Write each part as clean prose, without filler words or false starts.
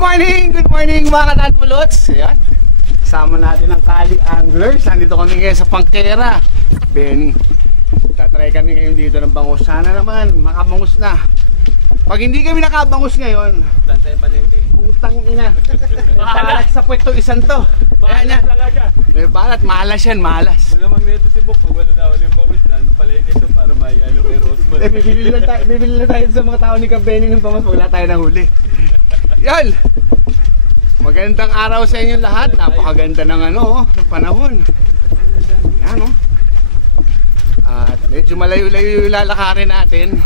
Good morning mga katatpulots. Ayan, kasama natin ang Kali Anglers. Nandito kami ngayon sa Pangkera, Benny. Tatry kami ngayon dito ng bangus. Sana naman makabangus na. Pag hindi kami nakabangus ngayon, utang ina, balat sa puweto isang to. Malas talaga. May balat, malas yan, malas. Wala mang neto si Bok, pag wala na ulit bangus dyan, palengke ito para may ano kay Rosman. Bibili na tayo sa mga tao ni Benny ng bangus pag wala tayo nahuli. Yan! Magandang araw sa inyo lahat. Napakaganda ng ng panahon. Yan At medyo malayo-layo yung lalakarin natin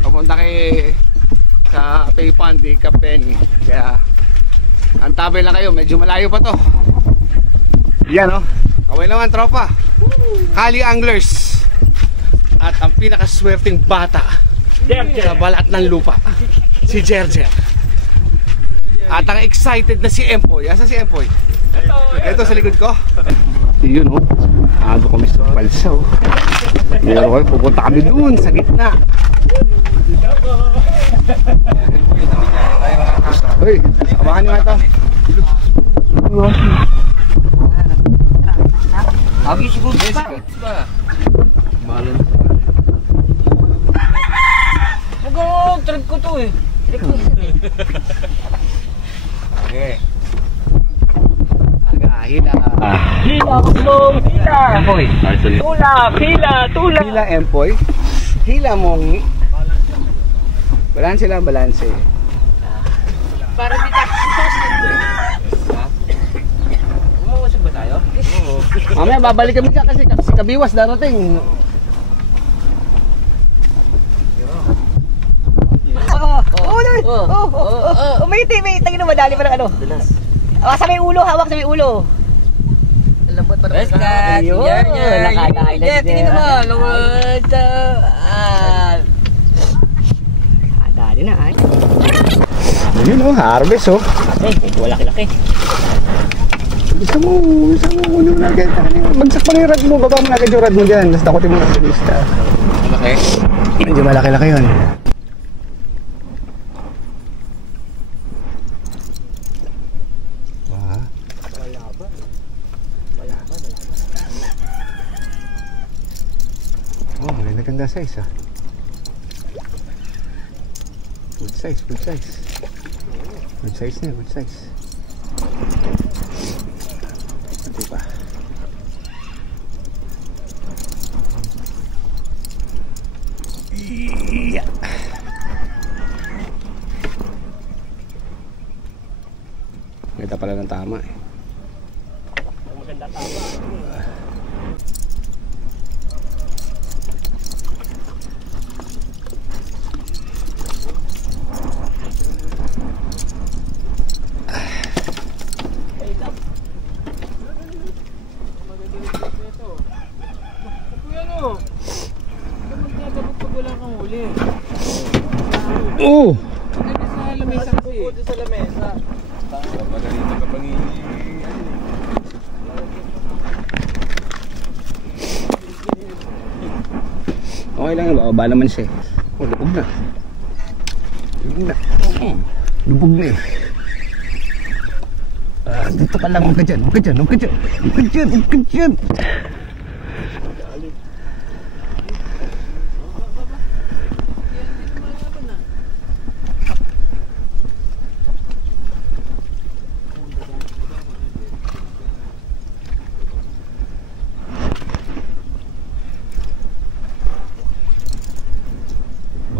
papunta sa Paypandi, Benny. Kaya antabay lang kayo, medyo malayo pa to. Yan kaway naman tropa, Kali Anglers. At ang pinakaswerteng bata sa balat ng lupa, si Jerjer. At ang excited na si Empoy. Asa si Empoy? Ito sa likod ko. Yun ado kami sa palsaw. Ngayon pupunta kami doon sa gitna. Hoy, samahan nyo nga ito. Abi siguro pa. Malam. Magog, trip ko to eh. Okay. Hila. Hila, kulong, hila. Empoy. Tula. Hila, Empoy. Hila mong. Balanse lang, balanse. Para di tayo. Umuusap ba tayo? Oo. Mamaya babalik kami dyan kasi si Kabiwas darating. Umayiti, may tangin na madali pa ng ano. Sa may ulo, hawak sa may ulo. Lambot pa rin. Ayun, nakakain na tingin naman. Dali na ay. Ayun harvest Wala laki. Gusto mo ulo na agad. Bagsak pa yung rad mo, baba mo na agad yung rad mo dyan. Tapos takutin mo na sa lista. Malaki? Medyo malaki-laki yun. Maganda size Good size. Good size na, good size. Ito pa. Yeah. Kita pala ng tama eh. Maganda tama. Oh! Sa lamesa ko eh. Sa lamesa. Magaling ka pang okay lang, bababa naman siya. Lubog na. Lubog na eh. Dito ka lang, huwag ka dyan.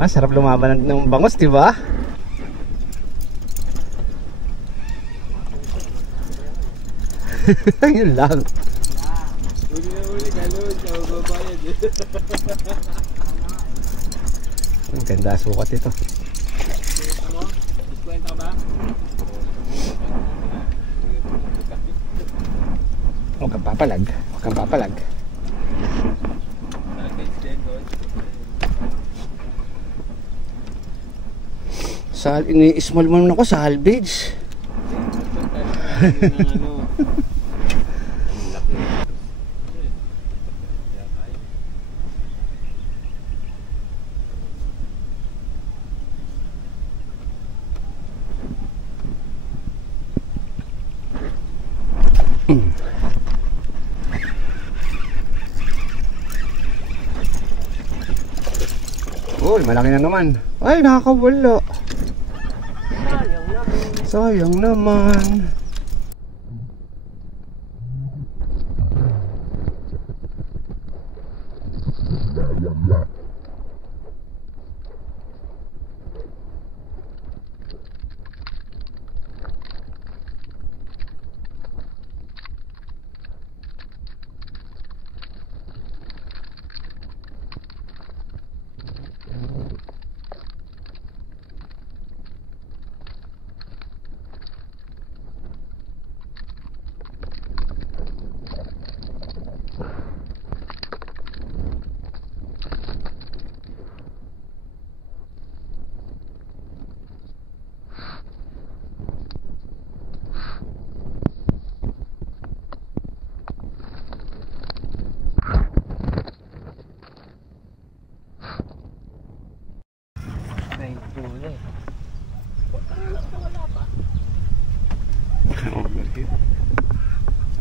Sarap lumaban ng bangus, di ba? Yun lang. Ang ganda sukat ito. Diskwenta ba? Huwag kang papalag. Ini-small mo naman ako sa halbage. Uy, malaki na naman. Ay, nakakawala. Sayang naman.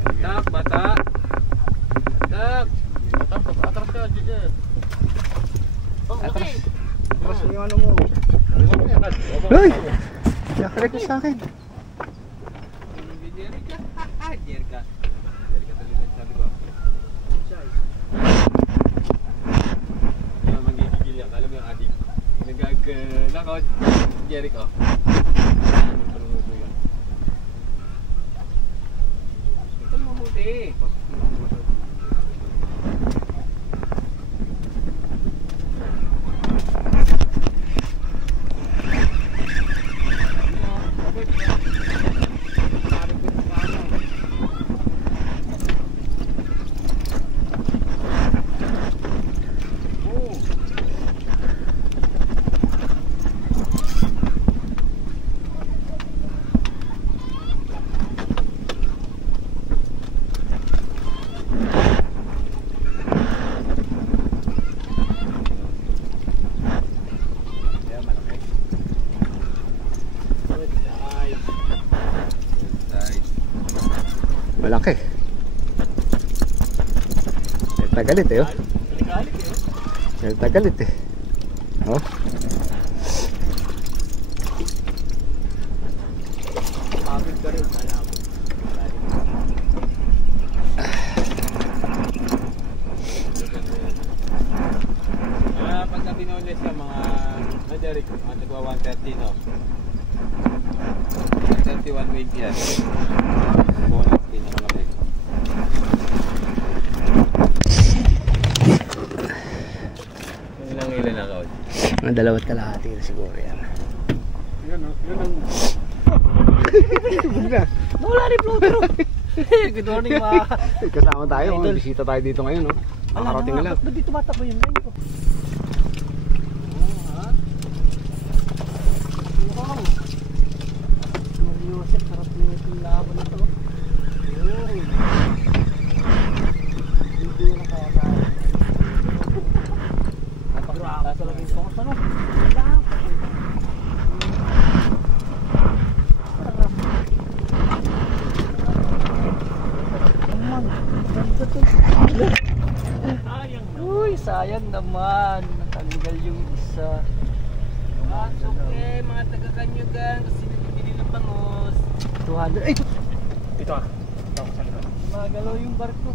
Batak, batak. Batak. Batak, atras ka, Jijay. Atras. Atras yung ano mo. Uy! Yakarek mo sa akin. Jerry ka. Jerry ka. Jerry ka talaga sabi ko. Yan, manggigigil yan. Alam mo yung adik. Nagag-knockout. Jerry ka. Ito mabuti. Malaki. Tagalit eh, oh. Tagalit eh. Oh. Pagka binulis yung mga Derek, mga tagwa 130 no? 131 weight yan. Bonus pinakamalaki. Ilan na kaon? Mga 2 kalahati na siguro yan. Yun ang... Wala rin floater. Good morning mga. Kasama tayo, bisita tayo dito ngayon, no? Nakarating na lang. Ba't di tumatakbo yung line ko? Wow. Mariusip, sarap na yung laban na to. Hindi na kaya tayo. Nasa laging focus ano? Lang. Uy, sayang naman. Natanggal yung isa. Pasok eh, mga taga-Kanyugan kasi nabibili ng bangos. 200. Ay! Ito ah. Magalaw yung barko.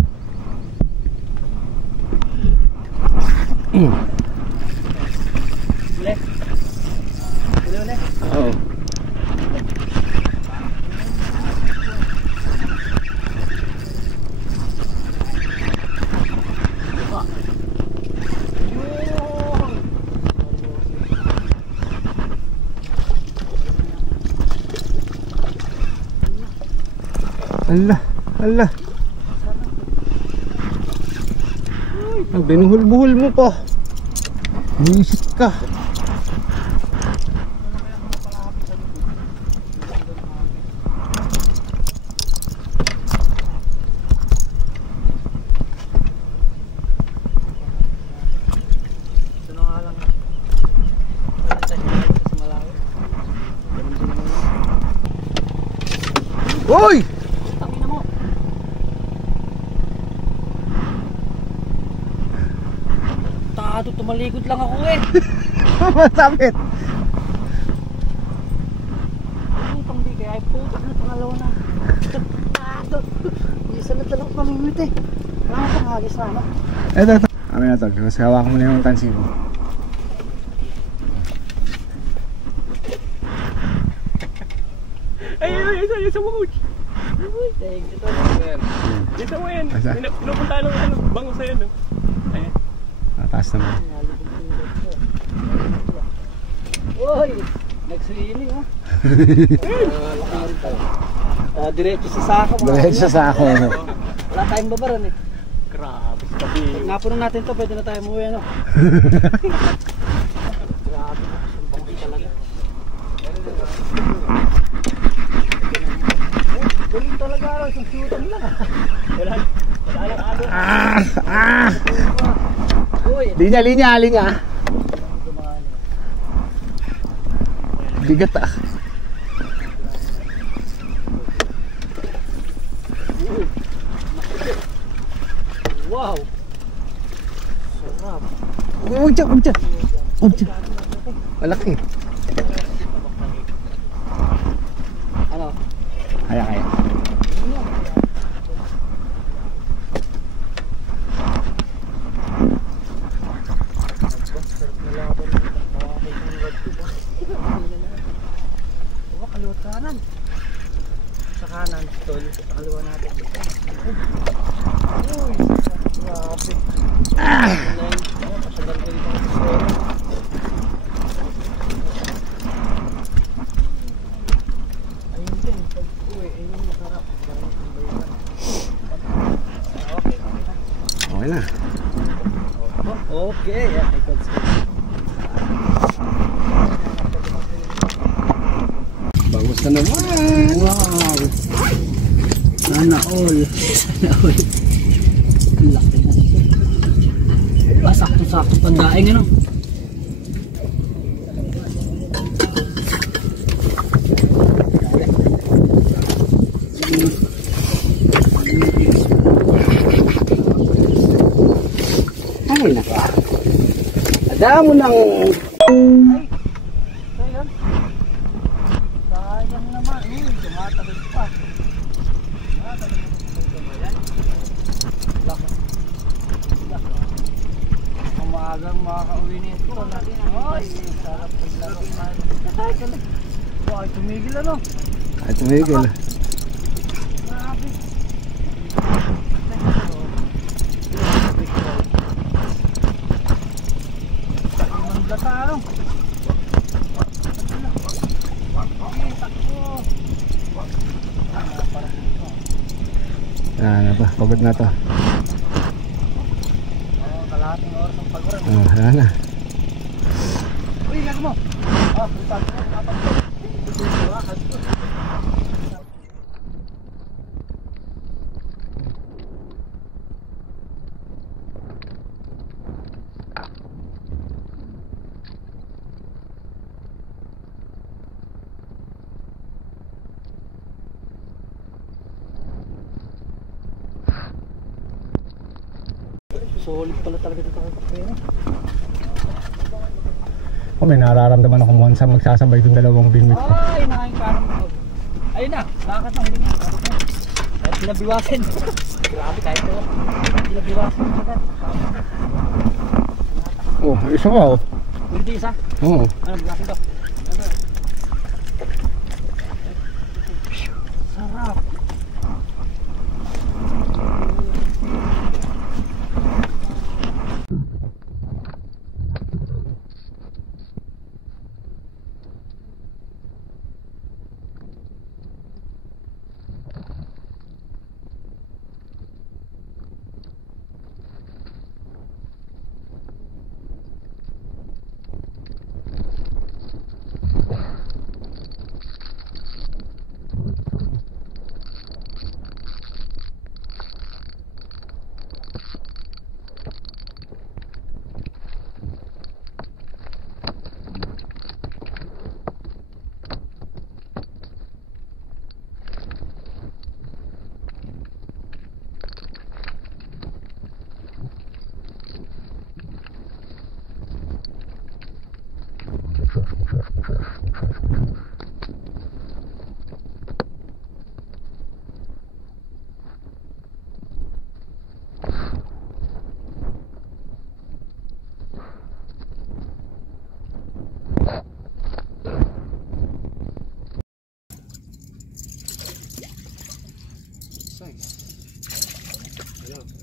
Left. Hello, left. Oo. Allah, Allah. Ang binuhul-buhul mo pa. Buisit ka. Hoy! Tangina mo. Sarado, tumalikod lang ako eh. Masabit. Ay, pang di kaya. Ay, puto na pangalawa na. Sarado. Isa na talagang pamimit eh. Wala ka pang hagis na ano. Ito. Amin na tol. Mas hawakan mo na yung tansi mo. Ay, isa mo, coach. Uy, thank you tol. Isa mo yan. Asa? Pinupunta ng ano, bango sa'yo, no? Ayan. Taas naman. Uy, nag-swimming ha. Diretso sa sako. Diretso sa ako. Wala tayong babaran eh. Grabe, sabi. Pag napunan natin to, pwede na tayo umuwi ano. Grabe, sumbang ko talaga. Galing talaga araw, isang shootan lang. Wala lang ano. Uy, Linya. Bigat ah. wow. Sarap. Huwag dyan. Malaki. Ano? Kaya. Kaliwat kanan. Sa kanan, tol. Sa kaliwa natin. Uy, grabe. Pasagal ko dito ng swero. Ayun din. Uy, ayun masarap. Okay na. Okay, yeah, I got it. Bagus na naman. Wow! Sana all. Ang laki na ito. Sakto-sakto pandaing ano. Ay na. Ada mo ng... Ay! So yun. Sayang naman. Tumatagal pa. Umagang makaka-uwi nito. Ay, sarap paglaro. Ay, tumigil ano? Ay, tumigil. Grabe. Manglata ano? Ano ba? Pagod na to. Kalahating oras ang pagod. Wala na. Uy, gago mo! Pagod mo, kapag solid pala talaga dito kay Pakpero. May nararamdaman ako mukhang sa magsasabay itong dalawang binwit ko. Ay, nakakarang ko. Ayun na, nakakat na huli nga. Kahit pinabiwasin. Grabe, kahit ito. Pinabiwasin ko agad. Oh, isa ka oh. Hindi isa. Oo. Ano, biwasin ko. Sarap.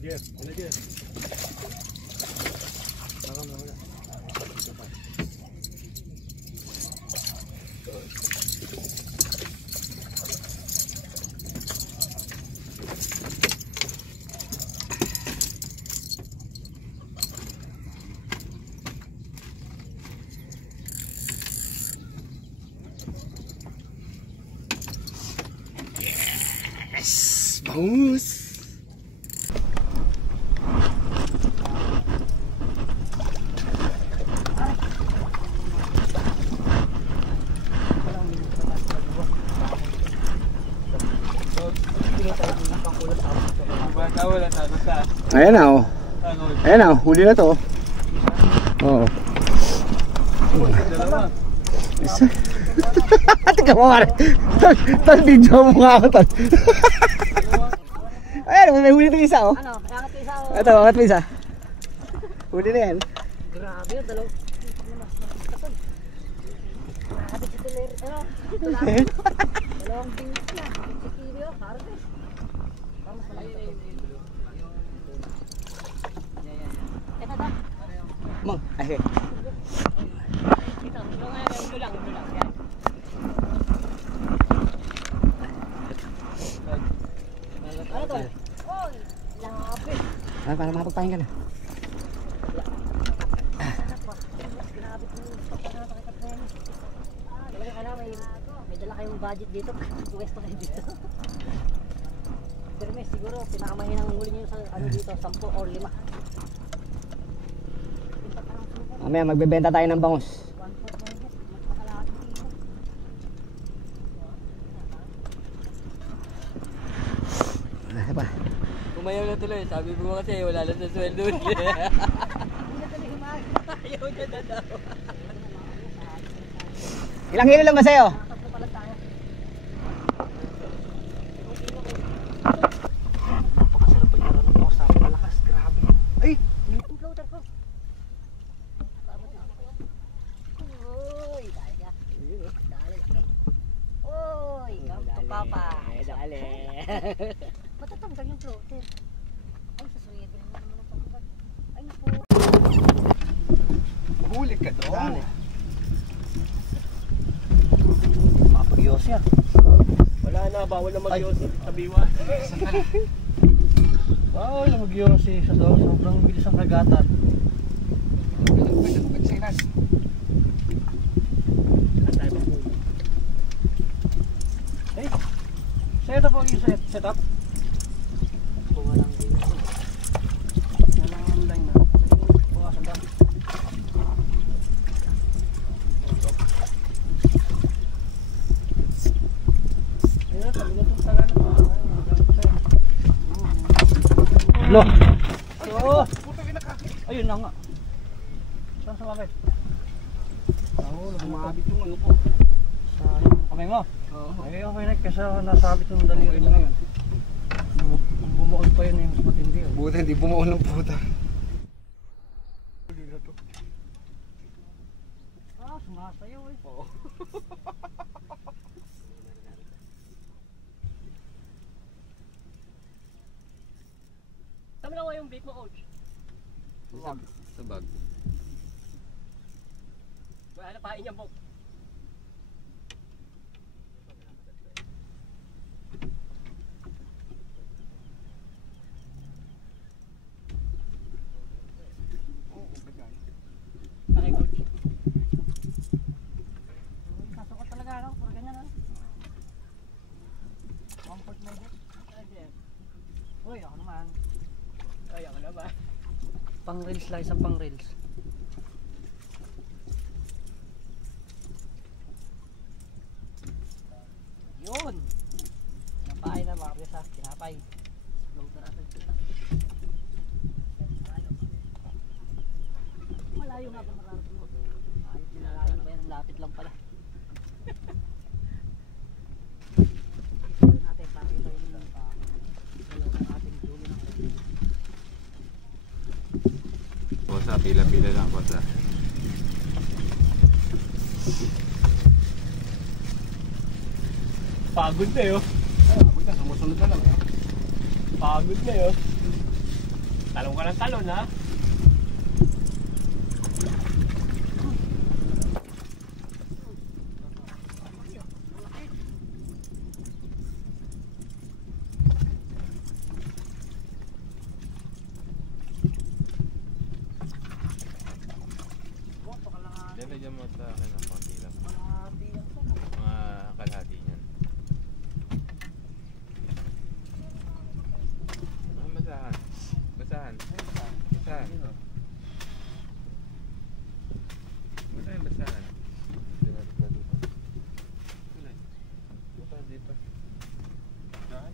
Jeff, ano Jeff? Yes! Bangus! Ayan na oh. Ayan na oh, huli na to. Oo. Isa. Teka mo mare. Tal video mo nga ako tal. Ayan, may huli na isa oh. Ano? Angat isa o? Ito, angat mo isa. Huli na yan. Grabe yun, dalaw. Grabe si Tuler. Ano? Dalawang bingit na. Si Kirio, harvest. Vamos malaki ito. Ito ba? Mang, ay. Ito, ito nga yan. Ito lang. Yan. Ano to? Oy, lapit. Para mapagpahin ka na. May dala kayong budget dito. Pwesto kayo dito. Pero may siguro pinakamahinang huli nyo sa ano dito, 10 or 5. Mamaya magbebenta tayo ng bangus. Ano pa? Kumayaw na tuloy, sabi mo kasi wala na sa sweldo. Ayaw niya na daw. Ilang kilo lang ba sa'yo? Napakasarap pag naroon mo sa malakas. Grabe. Ay! Yung floater ko. Uy, dali ka. Dali laki. Uy, come to Papa. Dali. Matatanggal yung floater. Ay, sa suwede naman natanggal. Ay, po. Huli ka doon. Mapag-yos yan. Wala na, bawal na mag-yosi sa biwa. Bawal na mag-yosi sa sobrang bilis ang kagatan. Eh, set up po yung setup. Kung walang dito. Walang online na. Bukasan ba? Ayun, sabi na itong taga na. Lo! Oo! Ayun na nga. Saan sumabit? Oo, lumabit yung ano ko. Sa kamay mo? Oo. Ay, okay na kasi nasabit yung daliri mo ngayon. Bumuol pa yun yung mas matindi. Buta, hindi bumuon ng puta. Ah, sumasayaw eh. Oo. Tama na yung bait mo, coach. Sa bag. Wala na pain yung bok. Okay, coach. Kasukot talaga, no? Puro ganyan, no? Comfort na ito. Uy, ako naman. Ay, ako na ba? Pang reels lang, isang pang reels. Yun! Kinapay na mga piyasa, kinapay. Floater natin sila. Malayo nga pa mararating mo. Ayos dinalayo ba yan? Lapit lang pala. Ito natin, pakita yung dalaw ng ating dulo ng reels. Bosa, pila-pila lang, bosa. Pagod na yun. Pagod na, sumusunod na lang. Pagod na yun. Talong ka ng talon, ha? Lagyan mo sa akin ang konti lang. Mga kalahati niyan. Basahan. Basahan. Basahan. Basahan, basahan. Dinalik na dito. Basahan dito. Basahan.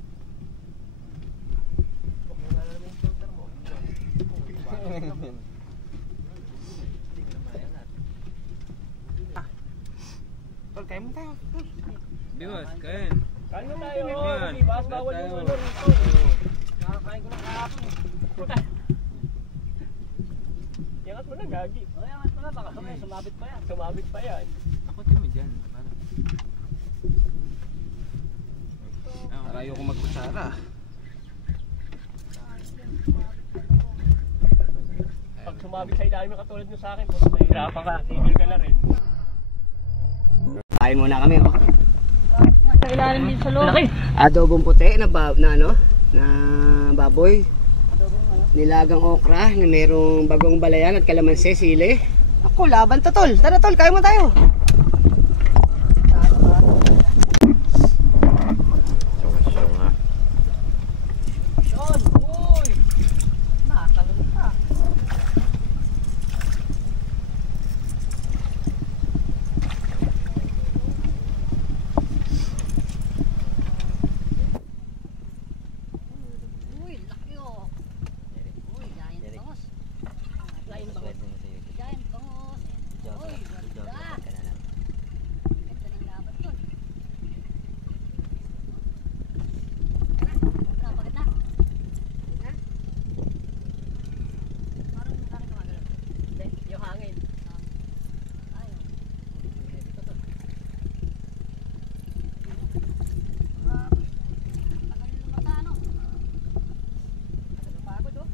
Huwag mo na naman yung filter mo. Tol, kain mo tayo. Biwas, kain. Kain mo tayo. Biwas. Bas, bawal yung ano rito. Nakakain ko na kahapon. Yangat mo na, gagi. Yangat mo na, baka kamay, sumabit pa yan. Sumabit pa yan. Ako din mo dyan. Para ayoko magkutsara. Pag sumabit sa ilalim ng katulad nyo sa akin, kung nahihirapan ka, tigil ka na rin. Kain muna kami, oh. Sa ilalim din sa loob. Laki! Adobong puti na baboy. Nilagang okra na merong bagong balayan at kalamansi, sili. Ako, laban to, tol. Tara, tol, kain mo tayo. Show nga. Sean, uy! Nakakalun ka. Uy, laki oh. Uy, giant bangos. Giant bangos. Giant bangos. Uy, ganda. Ganda ng laban dun. Bakit na? Parang parang gumagalaw. Hindi, yung hangin. Ayaw. Tagal yung mata, ano? Tagal yung pagod, oh.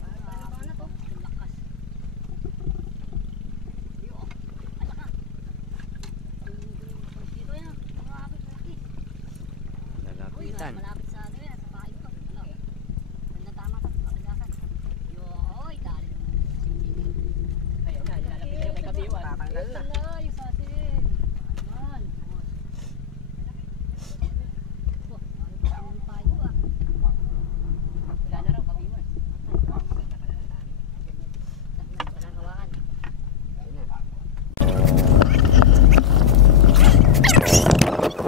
Parang na to. Ang lakas. Iyo, oh. Alak na. Dito yan, malapit, malaki. Uy, Lalapitan. malapit sa ano yan, sa bahay ko. Ano? Ganda tama to, kapagasan. Yo, oy, dali naman. Ayun na, ilalapit na yung may kabiwan. Tatanggal na. Wala, yung sasin. Ayan. Oh, ano pa yung payo ah. Wala na raw kabiwan. Walang hawaan.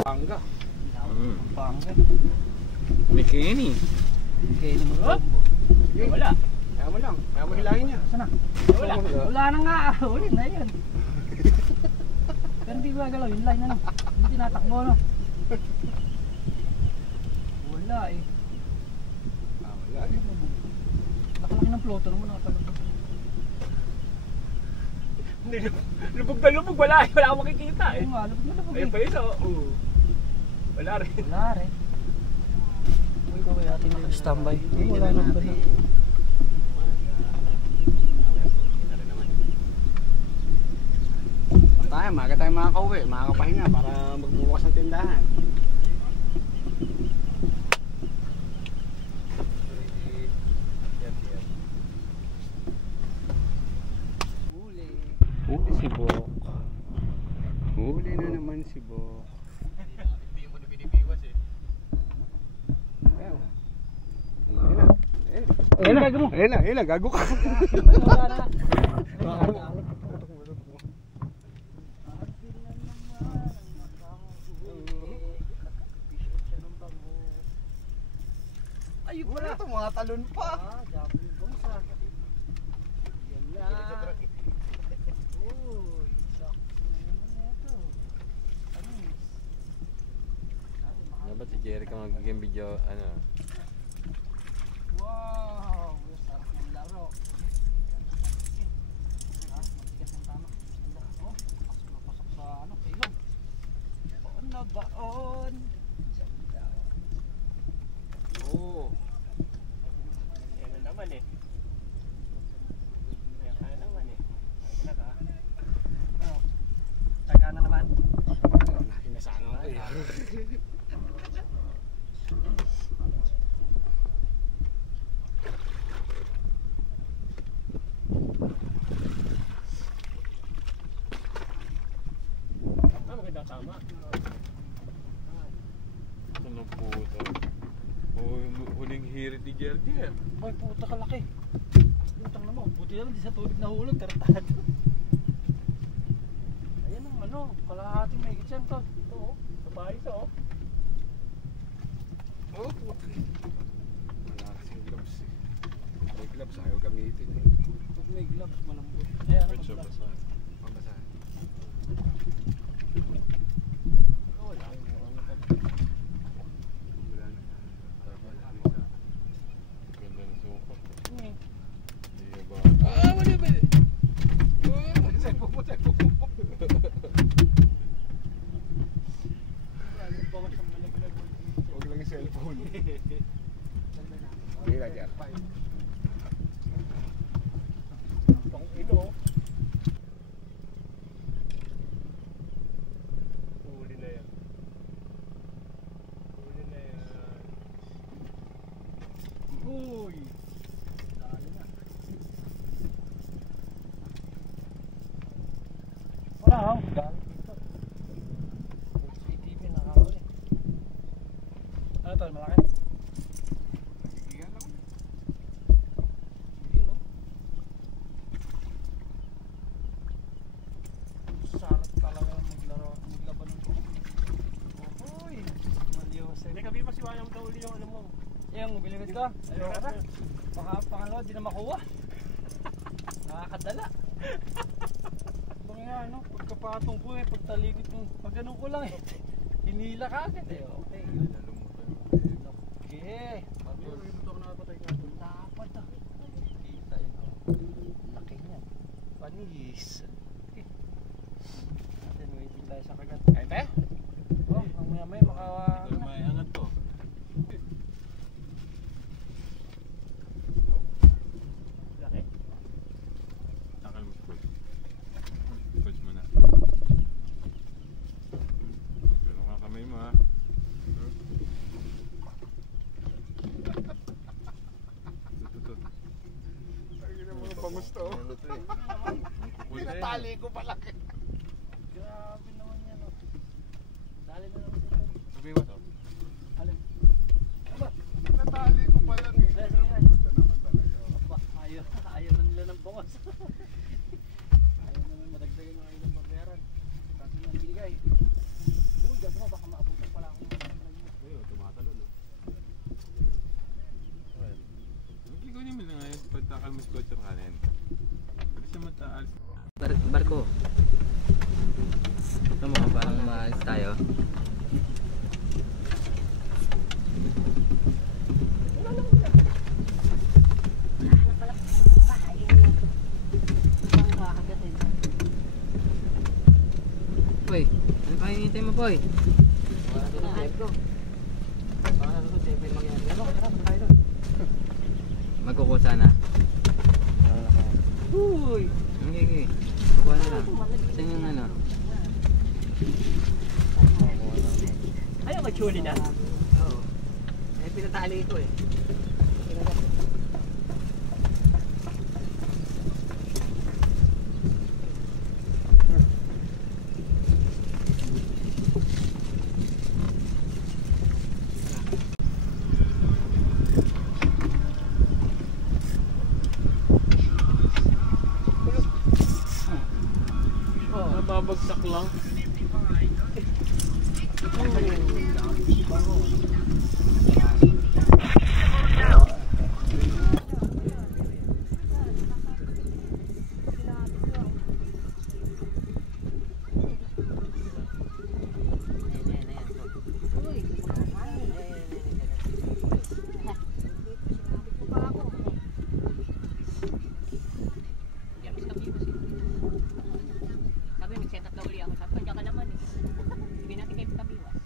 Pangga. Pangga. May kini. Sige. Wala. Kaya mo lang. Kaya mo hilangin niya. Wala. Wala na nga, uli na yun. Pero hindi gagalaw, yung line ano. Hindi tinatakbo no. Wala eh. Wala. Nakalaki ng floater mo, nakatalog. Lubog na lubog, wala akong makikita eh. Oo nga, lubog na lubog Ayun eh. pa yun, oh. Wala rin. Wala rin. Uy, kaway natin yung standby. Wala na ba na? Tayo, maga tayo makakauwi, makakapahinga para magbubukas ng tindahan. Huli. Huli si Bok. Huli na naman si Bok. Hindi mo na binibiwas eh. Ayaw. Ayun na. Ayun na, gago mo. Ayun na, gago ka. Wala na. Ay, wala ito, mga talon pa. Japan bangs ah. Yan na. Uy, sakto na naman ito. Tamis. Dapat si Jericho magiging video, ano. Wow, sarap ng laro. Matigas ng tama. Oh, pasok na pasok sa ano, ilog. Baon na baon. Oo. Ayun na naman Hirit ni Gerger. Ay, puta kalaki. Putang naman, buti na lang di sa tubig nahulog, tartado. Ayan ang ano, kalahating may gityan to. Ito oh, babae ito oh. Oh, puta. Wala kasing gloves eh. May gloves, ayaw gamitin eh. Pag may gloves, malambot. Ayan, ano, Medyo gloves. basa. Pambasahan. Oh, wala. Wala na. Ganda ng sukat. Hmm. Hindi ba? Ah, wala ba? Cellphone mo. Bawas ang malaglag. Huwag lang yung cellphone. Hindi na dyan. Pang ilo. Huli na yan. Huli na yan. Uy! Dali na. Wala ha? Dali dito. CCTV nakakuli. Ano to? Malaki? Nagigigan lang. Yun no? Sarap talaga maglaban ng buhok. Ohoy! Maliyose. Hindi kami masiwayang daw uli yung ano mo. Yung bilimit ka? Ayoko na. Baka pangalawa, di na makuha. Nakakadala. Bang nga, ano, pagkapatong ko eh, pagtalikot mo, pag ganun ko lang eh. Hinila ka agad eh. Okay. Okay. Ito ako nakapatay nga. Dapat ah. Kita yun. Oh. Laki niyan. Panis. Okay. Natin, waiting tayo sa kagat. Ay, te? Oh, ang maya-maya makawa. May angat to. Laki. Takal mo coach. Coach mo na. Pero ka kamay mo ha. Ito. Ay, yun ang mga pangusto. Pinatali ko pala. Grabe naman yan oh. Dali na naman dito. Sabi mo to. Alin? Aba, Pinatali ko pala eh. Sige, sige. Ito naman talaga. aba, ayaw na nila ng bungos. Ayaw naman madagdagan ng ilang babayaran. Kasi nang binigay. Uy, gano'n mo, baka maabutan pala ako ng Ayun, tumatalo no. Ikaw naman na ngayon, pagtakal mo sa coach ang kanin. Pwede siya mataas. Barko. Ito mo, parang maalis tayo. Ano pala? Kain. Ang kakagatin. Boy, ano pa hinihintay mo, boy? Wala doon ang tempo. Baka na doon tempo yung mangyari. Ano, kaya na, tayo doon. Magkukusa na? Uy! Okay. Kukuha na lang. Saan yung ano? Ayaw mag-chuli na? Oo. Eh, pinatali ko eh. Nababagsak lang. Sabi, nag-set up na uli ako. Sabi, kanya ka naman eh. Hindi natin kayo kabiwas.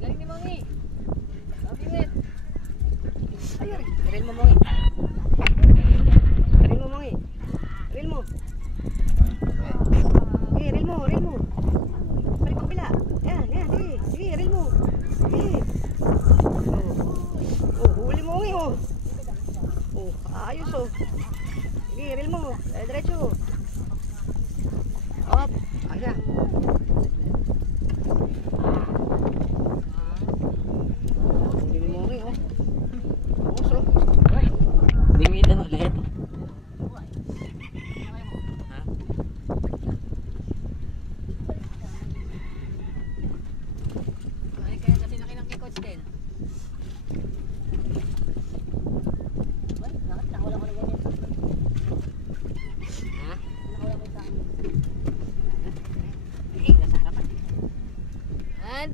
Galing ni Mami. Sabi mo. Ayun, galing mo Mami.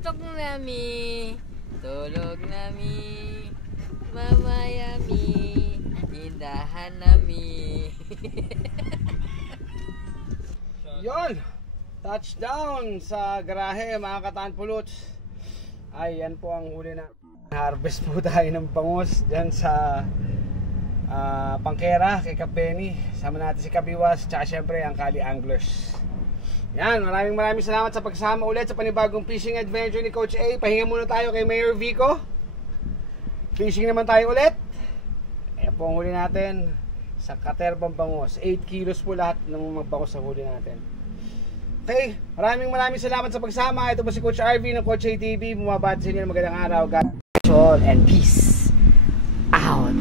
Antok nami, tulog nami, mamayami, indahan nami. Yon, touchdown sa garahe mga katanpuluts. Ay, yan po ang huli na. Harvest po tayo ng bangus dyan sa Pangkera kay Kapeni. Sama natin si Kabiwas, tsaka syempre ang Kali Anglers. Yan, maraming salamat sa pagsama ulit sa panibagong fishing adventure ni Coach A. Pahinga muna tayo kay Mayor Vico. Fishing naman tayo ulit. Ayan po ang huli natin sa Katerbang bangus. 8 kilos po lahat ng mga bangus sa huli natin. Okay, maraming salamat sa pagsama. Ito po si Coach RV ng Coach A TV. Bumabati sa inyo ng magandang araw. God bless and peace out.